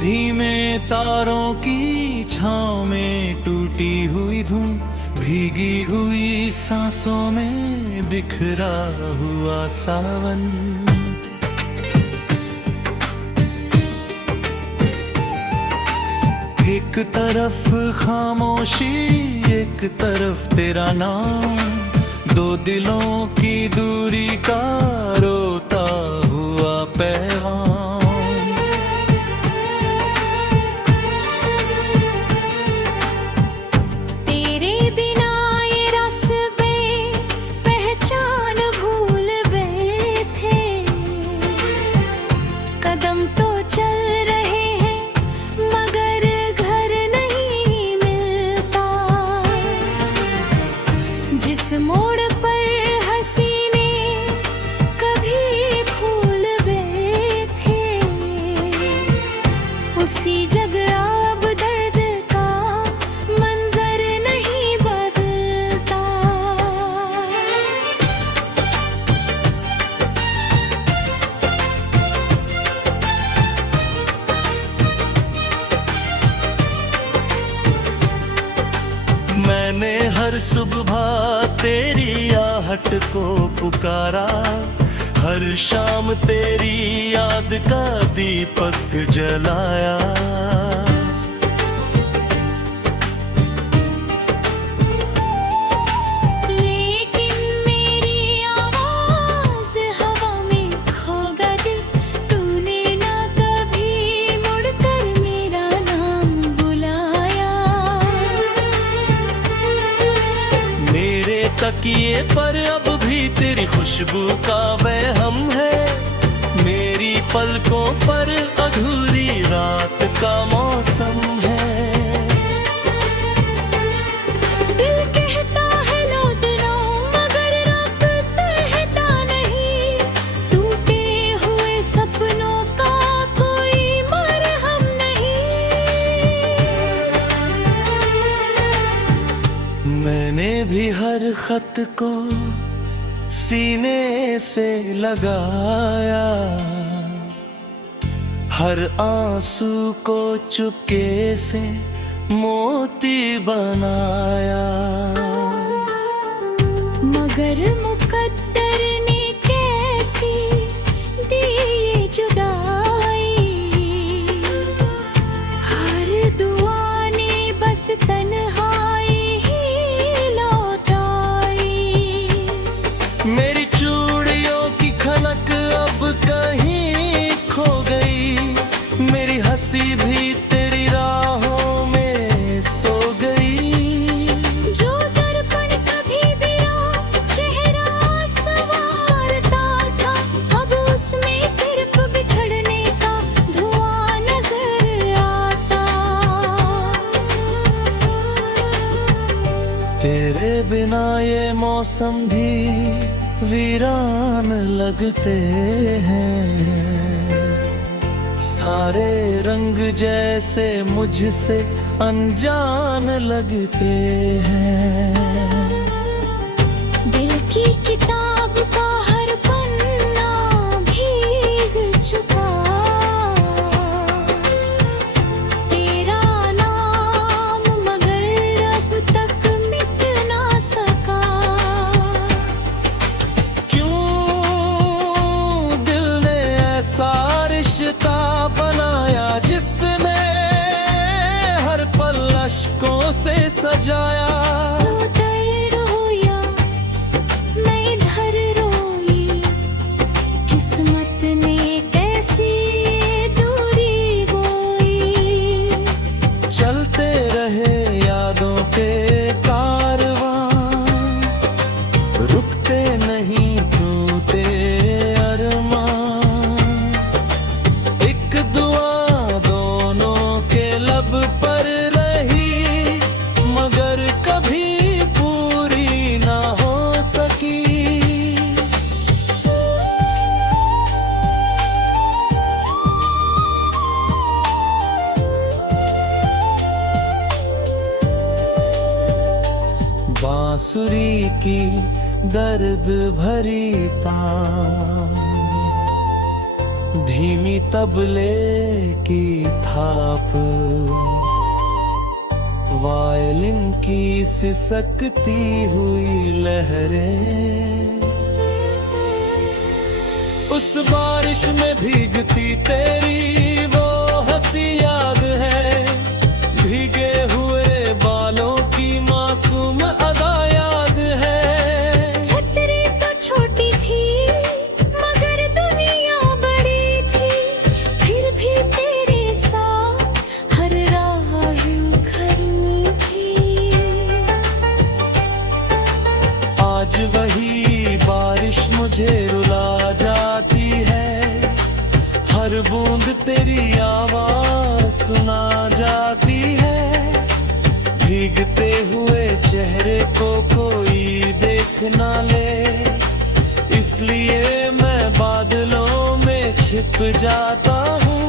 धीमे तारों की छाँव में टूटी हुई धुन, भीगी हुई सांसों में बिखरा हुआ सावन। एक तरफ खामोशी, एक तरफ तेरा नाम, दो दिलों की दूरी का रोता हुआ पैगाम। तेरे बिना ये रास्ते पहचान भूल गए थे, कदम तो चल रहे हैं मगर घर नहीं मिलता। जिस मोड़ पर हसीने कभी भूल गए थे, उसी जगह अब दर्द का मंजर नहीं बदलता। मैंने हर सुबह तेरी आहट को पुकारा, हर शाम तेरी याद का दीपक जलाया। लेकिन मेरी आवाज हवा में खो गई, तूने ना कभी मुड़कर मेरा नाम बुलाया। मेरे तकिए पर अब भी तेरी खुशबू का वहम है, मेरी पलकों पर अधूरी रात का मौसम है। दिल कहता है लौट जाओ मगर रब कहता नहीं, टूटे हुए सपनों का कोई मरहम नहीं। मैंने भी हर खत को सीने से लगाया, हर आंसू को चुपके से मोती बनाया। मगर मुकद्दर ने कैसी दी ये जुदाई, हर दुआ ने बस तन्हाई ही लौटाई। मेरी चूड़ियों की खनक अब कहीं खो गई, मेरी हंसी भी तेरी राहों में सो गई। जो दर्पण कभी मेरा चेहरा संवारता था, अब उसमें सिर्फ बिछड़ने का धुआं नजर आता। तेरे बिना ये मौसम भी वीरान लगते हैं, सारे रंग जैसे मुझसे अनजान लगते हैं। दिल की किताब का हर पन्ना भीग चुका, तेरा नाम मगर अब तक मिट ना सका। क्यों दिल ने ऐसा रिश्ता बनाया जिसने हर पल अश्कों से सजाया। तू दर रोया मैं इधर रोई, किस्मत ने कैसी दूरी बोई। चलते रहे यादों के कारवां, रुकते नहीं टूटे अरमान। एक दुआ दोनों के लब पर रही, मगर कभी पूरी ना हो सकी। बांसुरी की दर्द भरी तान, धीमी तबले की थाप, वायलिन की सिसकती हुई लहरें, उस बारिश में भीगती तेरी वो हंसी याद है, भीगे हुए बालों की मासूम अदा याद है। छतरी तो छोटी थी मगर दुनिया बड़ी थी, फिर भी तेरे साथ हर राह खड़ी थी। आज वही बारिश मुझे रुला जाती है, हर बूंद तेरी आवाज सुना जाती है, भीगते हुए चेहरे को कोई देख ना ले, इसलिए मैं बादलों में छिप जाता हूँ।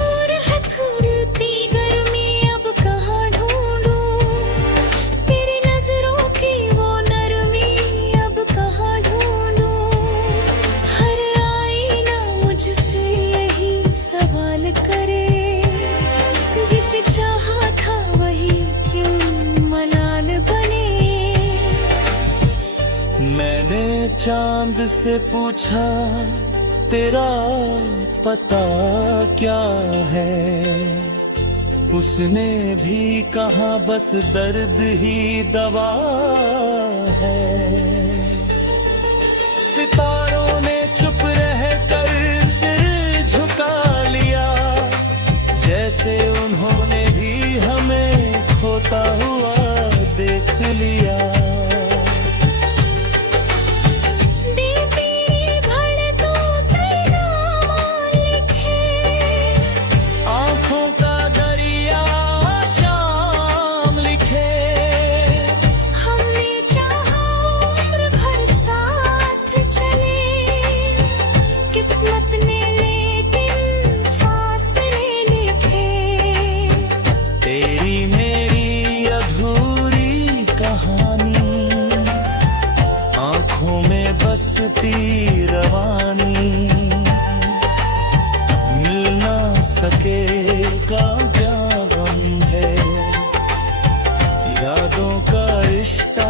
और हथौड़ती गर्मी अब कहाँ ढूंढूं, तेरी नजरों की वो नरमी अब कहाँ ढूंढूं, हर आईना मुझसे यही सवाल करे, जिसे चाहा था वही क्यों मलाल बने। मैंने चांद से पूछा तेरा पता क्या है, उसने भी कहा बस दर्द ही दवा है। सितारों ने चुप रहकर सिर झुका लिया, जैसे उन्होंने भी हमें खोता हुआ देख लिया। आँखों का दरिया शाम लिखे, हमने चाहा उम्र भर साथ चले, किस्मत ने लेकिन फासले लिखे। तेरी मेरी अधूरी कहानी, आँखों में बसती रवानी, मिल ना सकेगा क्या गम है, यादों का रिश्ता।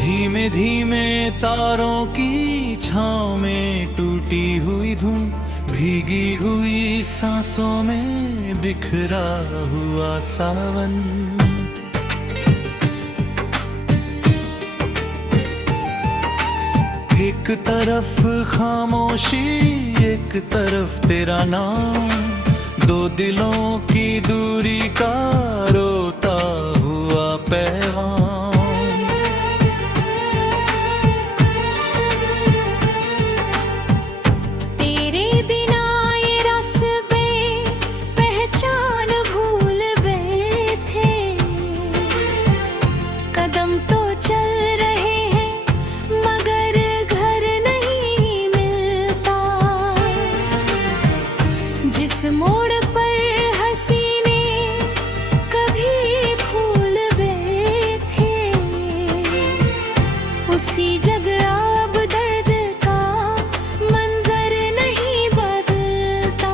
धीमे धीमे तारों की छाँव में टूटी हुई धुन, भीगी हुई सांसों में बिखरा हुआ सावन। एक तरफ खामोशी, एक तरफ तेरा नाम, दो दिलों की दूरी का रोता हुआ पैगाम। तेरे बिना ये रास्ते पहचान भूल गए थे, कदम तो चल रहे हैं मगर घर नहीं मिलता, जिस मोड़ पर हसीने कभी भूल गए थे, उसी जगह अब दर्द का मंजर नहीं बदलता।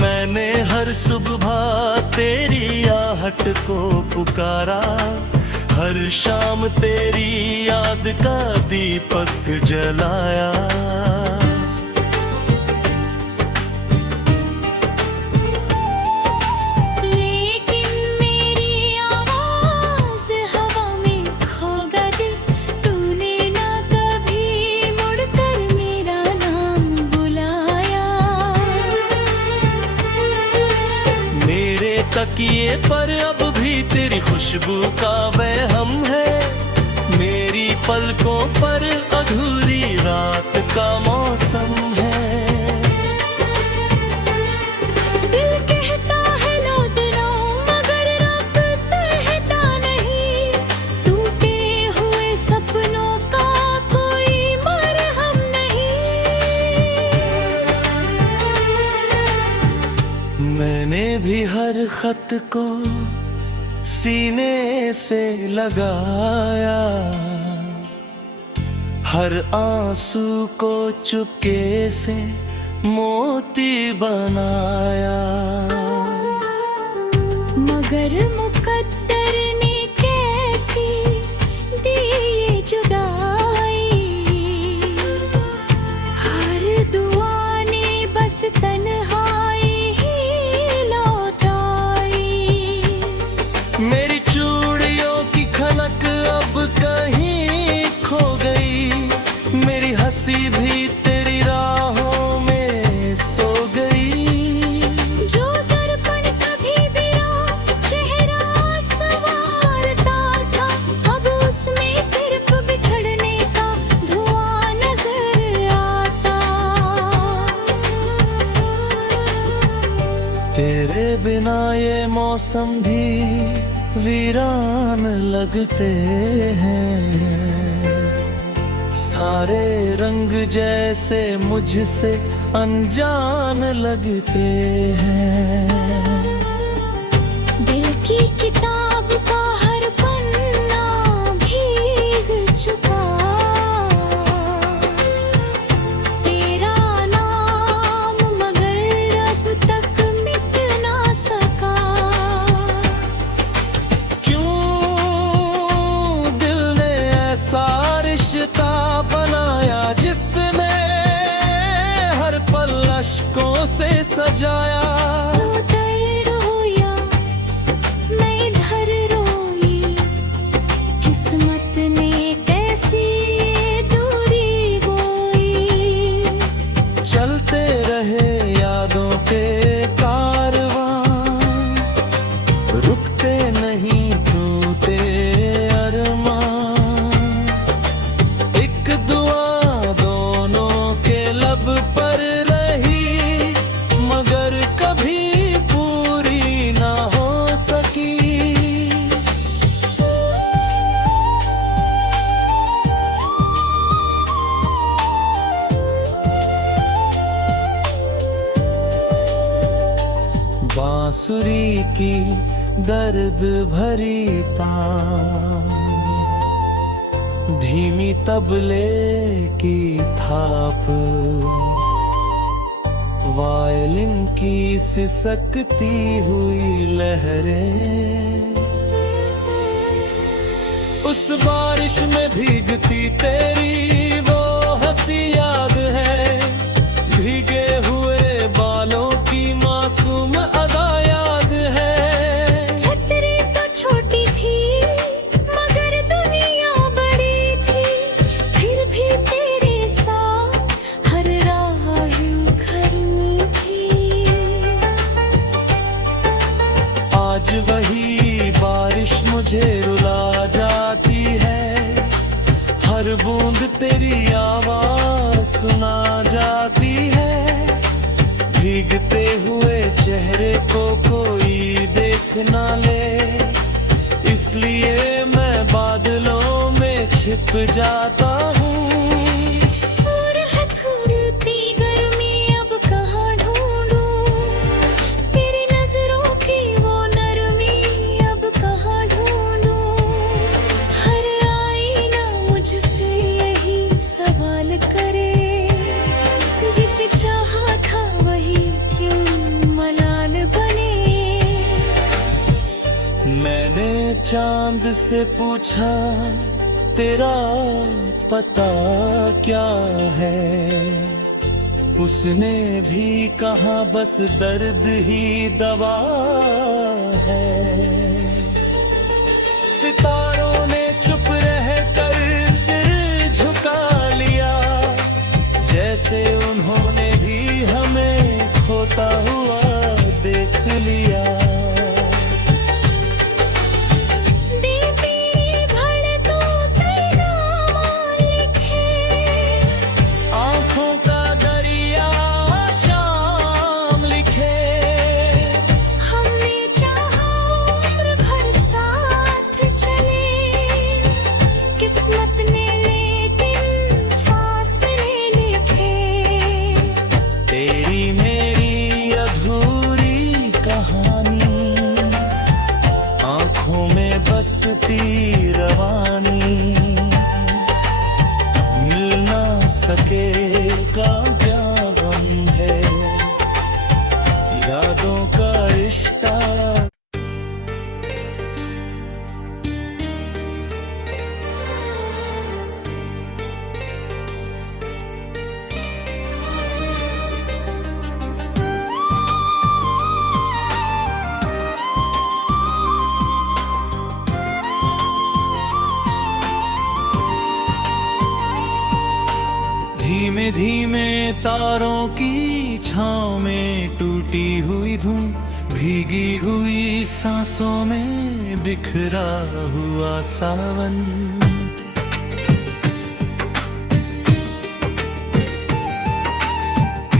मैंने हर सुबह तेरी आहट को पुकारा, हर शाम तेरी याद का दीपक जलाया। लेकिन मेरी आवाज हवा में खो गई, तूने ना कभी मुड़कर मेरा नाम बुलाया। मेरे तकिए पर अब भी तेरी खुशबू का वहम है, मेरी पलकों पर अधूरी रात का मौसम है। दिल कहता है लौट लो मगर रब कहता नहीं, टूटे हुए सपनों का कोई मरहम नहीं। मैंने भी हर खत को सीने से लगाया, हर आंसू को चुपके से मोती बनाया। मगर मुकद्दर ने कैसी दी ये जुदाई, हर दुआ ने बस तन्हाई ही लौटाई। मेरी चूड़ियों की खनक अब कहीं खो गई, मेरी हंसी भी तेरी राहों में सो गई। जो दर्पण कभी मेरा चेहरा संवारता था, अब उसमें सिर्फ बिछड़ने का धुआं नजर आता। तेरे बिना ये मौसम भी वीरान लगते हैं, सारे रंग जैसे मुझसे अनजान लगते हैं। दिल की किताब का हर पन्ना भीग चुका, तेरा नाम मगर अब तक मिट ना सका। क्यों दिल ने ऐसा रिश्ता बनाया जिसमें हर पल अश्कों से सजाया। तू दर्द रोया मैं इधर रोई, किस्मत ने कैसी दूरी बोई। चलते रहे यादों के कारवां, रुकते नहीं टूटे अरमां। एक दुआ दोनों के लब पर रही, मगर कभी पूरी ना हो सकी। बांसुरी की दर्द भरी तान, धीमी तबले की थाप, वायलिन की सिसकती हुई लहरें। उस बारिश में भीगती तेरी वो हंसी याद है, भीगे हुए बालों की मासूम अदा याद है। छतरी तो छोटी थी मगर दुनिया बड़ी थी, फिर भी तेरे साथ हर राह खड़ी थी। आज वही बारिश मुझे रुला जाती है, हर बूंद तेरी आवाज सुना जाती है। भीगते हुए चेहरे को कोई देख ना ले, इसलिए मैं बादलों में छिप जाता हूँ। और हथौड़ती गर्मी अब कहाँ ढूंढूं, तेरी नजरों की वो नरमी अब कहाँ ढूंढूं। हर आईना मुझसे यही सवाल करे, जिसे चाहा था वही क्यों मलाल बने। मैंने चांद से पूछा तेरा पता क्या है, उसने भी कहा बस दर्द ही दवा है। सितारों ने चुप रहकर सिर झुका लिया, जैसे उन्होंने भी हमें खोता हुआ देख लिया। दीपी भड़कों पे दोस्ती रवानी, मिल ना सकेगा क्या गम है, यादों का रिश्ता। धीमे धीमे तारों की छाँव में टूटी हुई धुन, भीगी हुई सांसों में बिखरा हुआ सावन।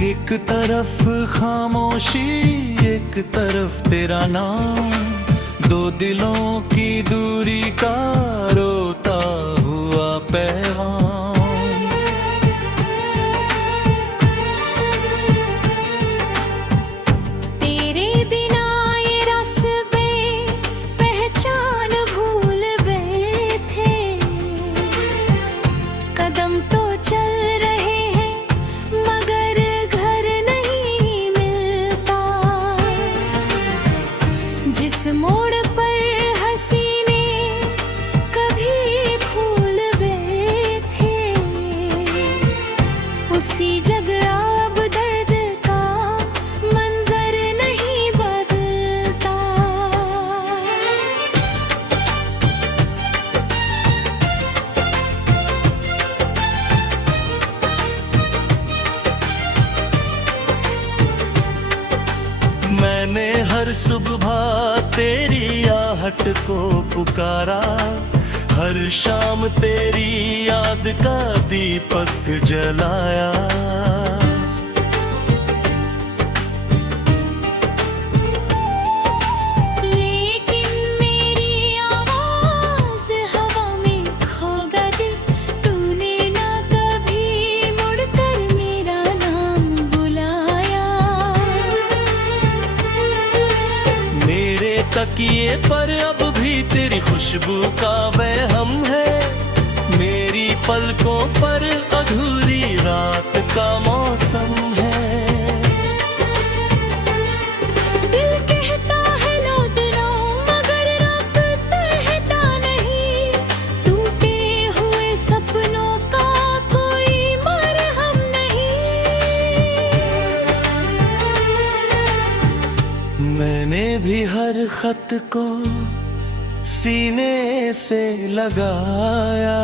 एक तरफ खामोशी, एक तरफ तेरा नाम, दो दिलों की दूरी का रोता हुआ पैगाम। जिस मोड़ पर हसीने कभी फूल गए थे, उसी जगह अब दर्द का मंजर नहीं बदलता। मैंने हर सुबह तेरी आहट को पुकारा, हर शाम तेरी याद का दीपक जलाया। लेकिन मेरी आवाज हवा में खो गई, तूने ना कभी मुड़कर मेरा नाम बुलाया। मेरे तकिए पर अब भी तेरी खुशबू का वहम है, मेरी पलकों पर अधूरी रात का मौसम है। दिल कहता है लौट लाओ, मगर रब कहता नहीं, टूटे हुए सपनों का कोई मरहम नहीं। मैंने भी हर खत को सीने से लगाया,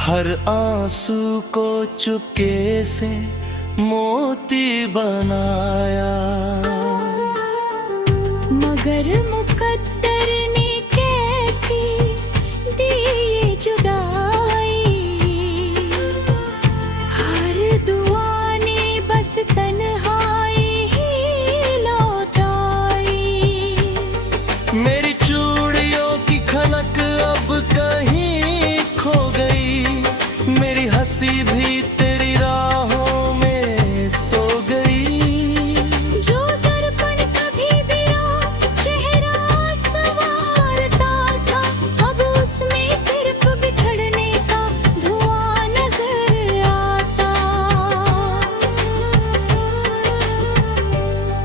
हर आंसू को चुपके से मोती बनाया। मगर मुकद्दर ने कैसी दी ये जुदाई, हर दुआ ने बस तन्हाई ही लौटाई। मेरी चूड़ियों की खनक अब कहीं खो गई, मेरी हंसी भी तेरी राहों में सो गई। जो दर्पण कभी मेरा चेहरा संवारता था, अब उसमें सिर्फ बिछड़ने का धुआं नजर आता।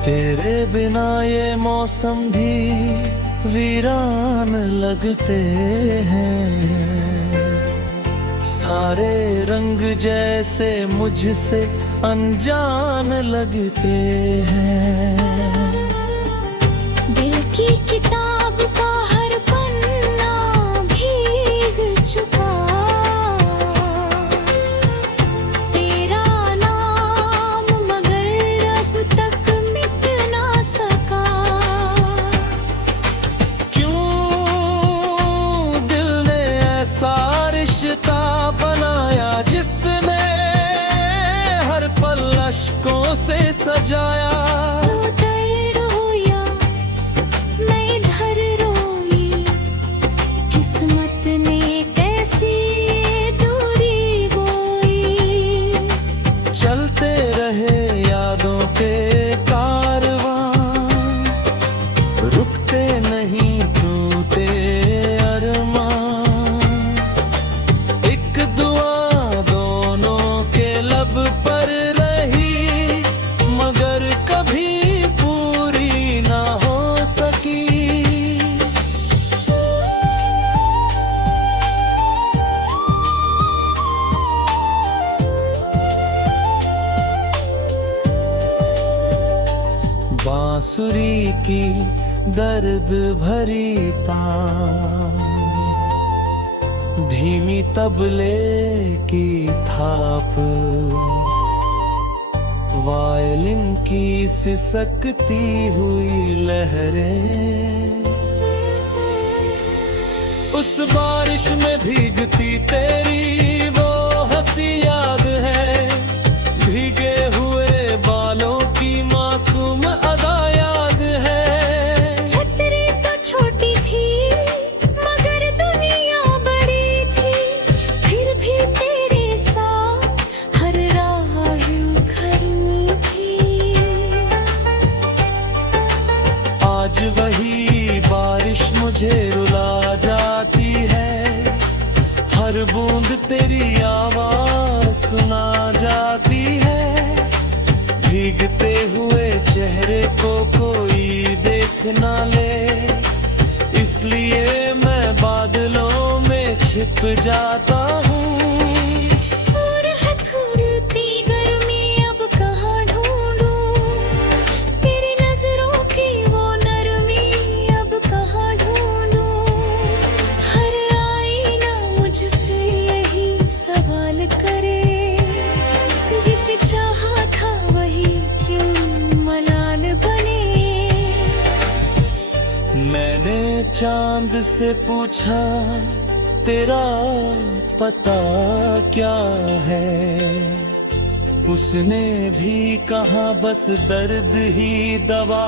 तेरे बिना ये मौसम भी वीरान लगते हैं, सारे रंग जैसे मुझसे अनजान लगते हैं। दिल की किताब का हर पन्ना भीग चुका, तेरा नाम मगर अब तक मिट ना सका। क्यों दिल ने ऐसा रिश्ता बनाया, जिसने हर पल अश्कों से सजाया। तू बांसुरी की दर्द भरी तान, धीमी तबले की थाप, वायलिन की सिसकती हुई लहरें, उस बारिश में भीगती तेरी वो हंसी याद है, भीगे हुए बालों की मासूम अदा याद है। छतरी तो छोटी थी मगर दुनिया बड़ी थी, फिर भी तेरे साथ हर राह खड़ी थी। आज वही बारिश मुझे रुला जाती है, हर बूंद तेरी आवाज सुना जाती है, भीगते हुए चेहरे को कोई देख ना ले, इसलिए मैं बादलों में छिप जाता हूँ। और हथौड़ती गर्मी अब कहाँ ढूंढूं, तेरी नजरों की वो नरमी अब कहाँ ढूंढूं, हर आईना मुझसे यही सवाल करे, जिसे चाहा था वही क्यों मलाल बने। मैंने चांद से पूछा तेरा पता क्या है, उसने भी कहा बस दर्द ही दवा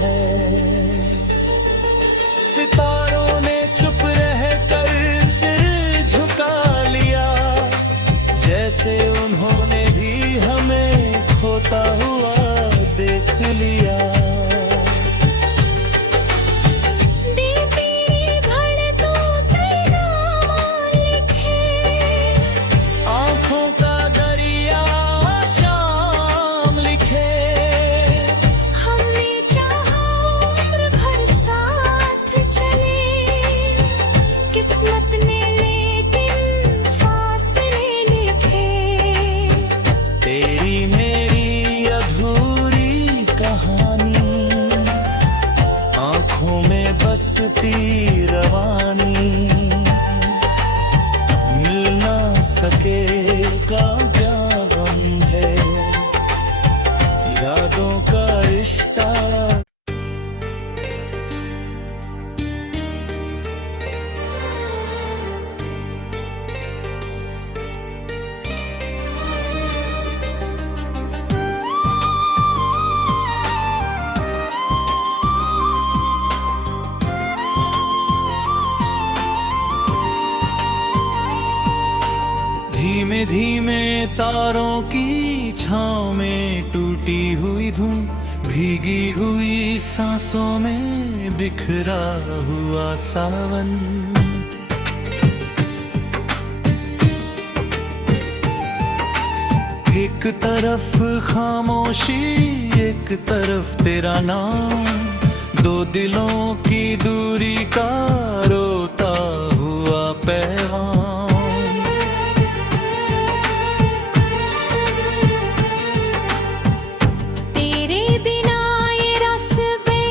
है। सितारों ने चुप रहकर सिर झुका लिया, जैसे उन्होंने भी हमें खोता हुआ देख लिया। आँखों का दरिया शाम लिखे, हमने चाहा उम्र भर साथ चले, किस्मत ने लेकिन फासले लिखे। तेरी मेरी अधूरी कहानी, आँखों में बसती रवानी, मिल ना सकेगा क्या गम है, यादों का रिश्ता। धीमे धीमे तारों की छाँव में टूटी हुई धुन, भीगी हुई सांसों में बिखरा हुआ सावन। एक तरफ खामोशी, एक तरफ तेरा नाम, दो दिलों की दूरी का रोता हुआ पैगाम। तेरे बिना ये रास्ते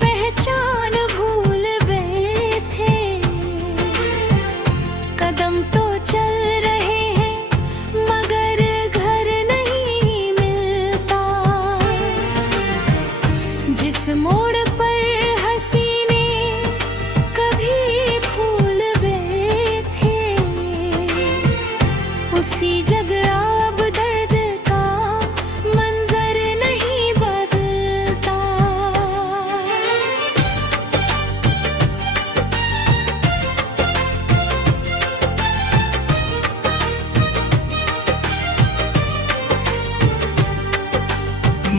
पहचान भूल गए थे, कदम तो चल रहे हैं मगर घर नहीं मिलता, जिस मोड़ पर हसीने कभी भूल गए थे, उसी जगह अब दर्द का मंजर नहीं बदलता।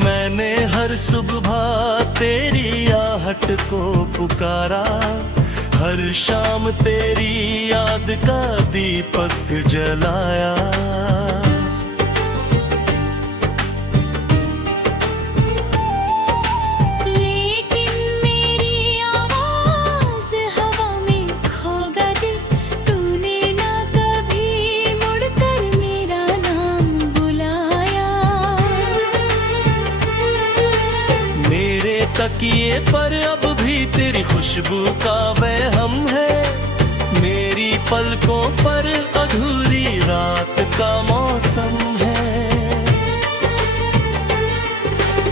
मैंने हर सुबह तेरी आहट को पुकारा, हर शाम तेरी याद का दीपक जलाया। लेकिन मेरी आवाज हवा में खो गई, तूने ना कभी मुड़कर मेरा नाम बुलाया। तकिए पर अब भी तेरी खुशबू का वहम है, मेरी पलकों पर अधूरी रात का मौसम है।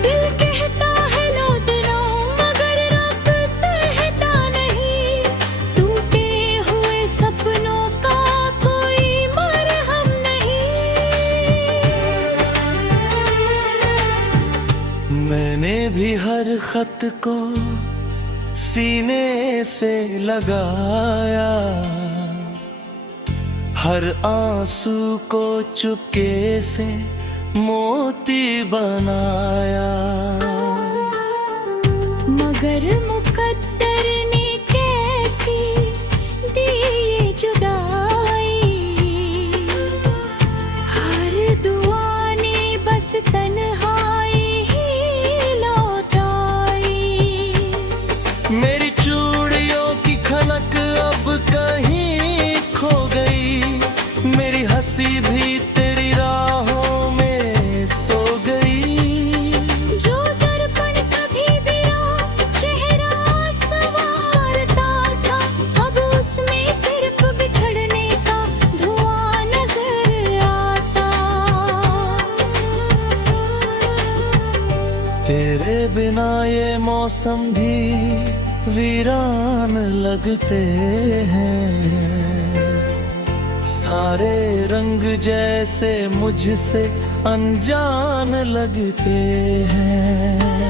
दिल कहता है लौट लो मगर रब कहता नहीं, टूटे हुए सपनों का कोई मरहम नहीं। मैंने भी हर खत को सीने से लगाया, हर आंसू को चुपके से मोती बनाया, मगर मुकद्दर ने कैसी दी ये जुदाई, हर दुआ ने बस तन्हाई ही लौटाई। मेरी चूड़ियों की खनक अब कहीं खो गई, मेरी हंसी भी तेरी राहों में सो गई। जो दर्पण कभी मेरा चेहरा संवारता था, अब उसमें सिर्फ बिछड़ने का धुआं नजर आता। तेरे बिना ये मौसम भी वीरान लगते हैं, सारे रंग जैसे मुझसे अनजान लगते हैं।